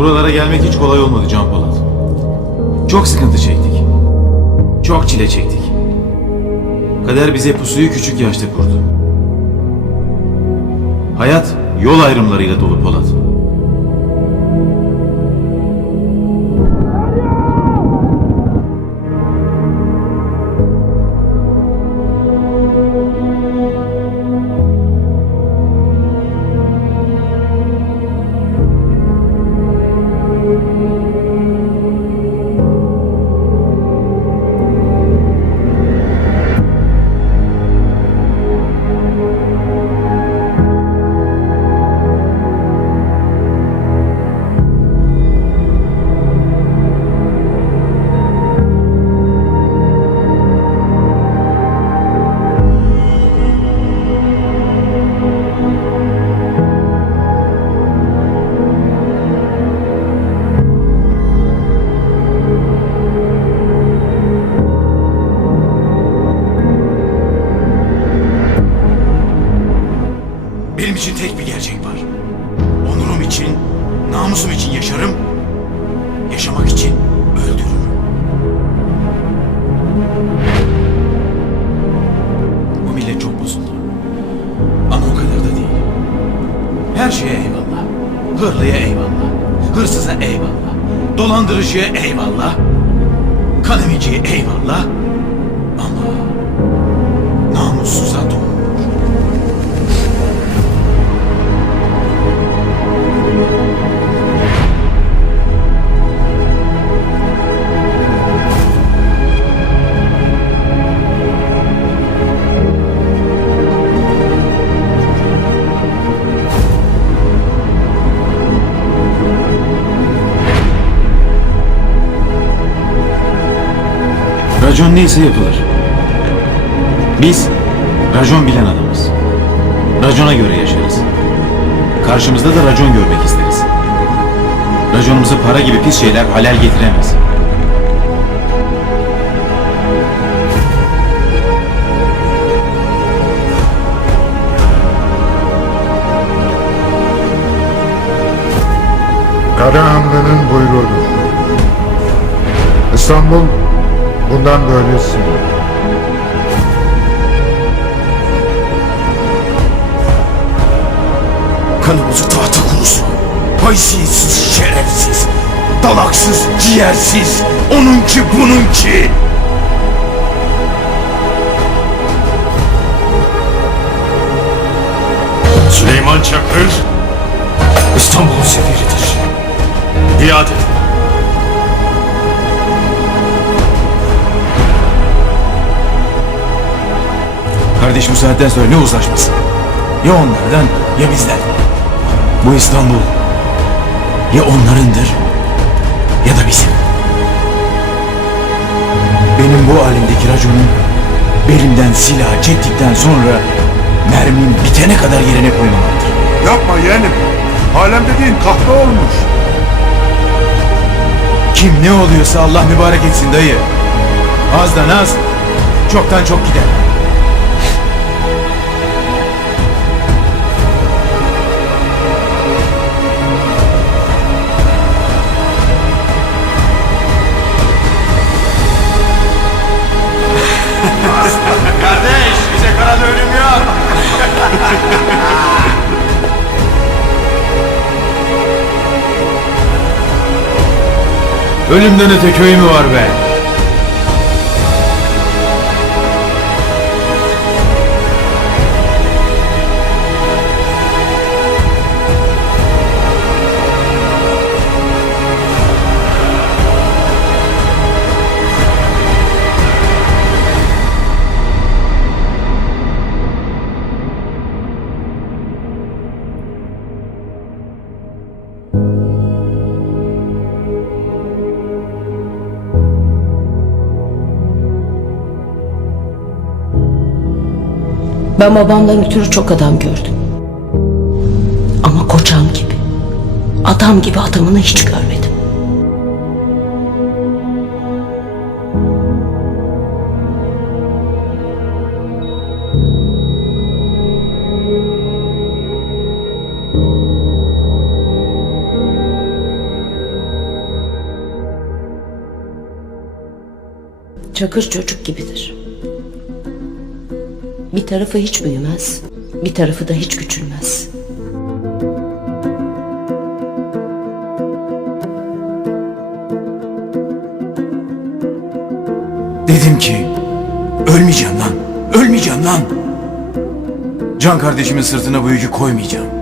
Buralara gelmek hiç kolay olmadı Can Polat. Çok sıkıntı çektik. Çok çile çektik. Kader bize pusuyu küçük yaşta kurdu. Hayat yol ayrımlarıyla dolu Polat. İçin tek bir gerçek var. Onurum için, namusum için yaşarım. Yaşamak için öldürürüm. Bu millet çok bozuldu. Ama o kadar da değil. Her şeye eyvallah. Hırlıya eyvallah. Hırsıza eyvallah. Dolandırıcıya eyvallah. Kanemiciye eyvallah. Ama namussuza doğru. Racon neyse yapılır. Biz racon bilen adamız. Racona göre yaşarız. Karşımızda da racon görmek isteriz. Raconumuza para gibi pis şeyler halel getiremez. Karahanlı'nın buyruğudur. İstanbul bundan böyle istiyor. Kanımızı tahta kurusu. Haysiyetsiz, şerefsiz, dalaksız, ciğersiz, onunki bununki. Süleyman Çakır İstanbul'un sefiridir. Biat. Kardeş bu saatten sonra ne uzlaşması? Ya onlardan ya bizden. Bu İstanbul ya onlarındır ya da bizim. Benim bu halimdeki raconum belimden silah çektikten sonra mermim bitene kadar yerine koymamaktır. Yapma yeğenim. Alem dediğin kahve olmuş. Kim ne oluyorsa Allah mübarek etsin dayı. Azdan az, çoktan çok gider. Ölümden öte köy mü var be? Ben babamdan ötürü çok adam gördüm. Ama koçam gibi, adam gibi adamını hiç görmedim. Çakır çocuk gibidir. Bir tarafı hiç büyümez, bir tarafı da hiç küçülmez. Dedim ki ölmeyeceğim lan. Ölmeyeceğim lan. Can kardeşimin sırtına bu yükü koymayacağım.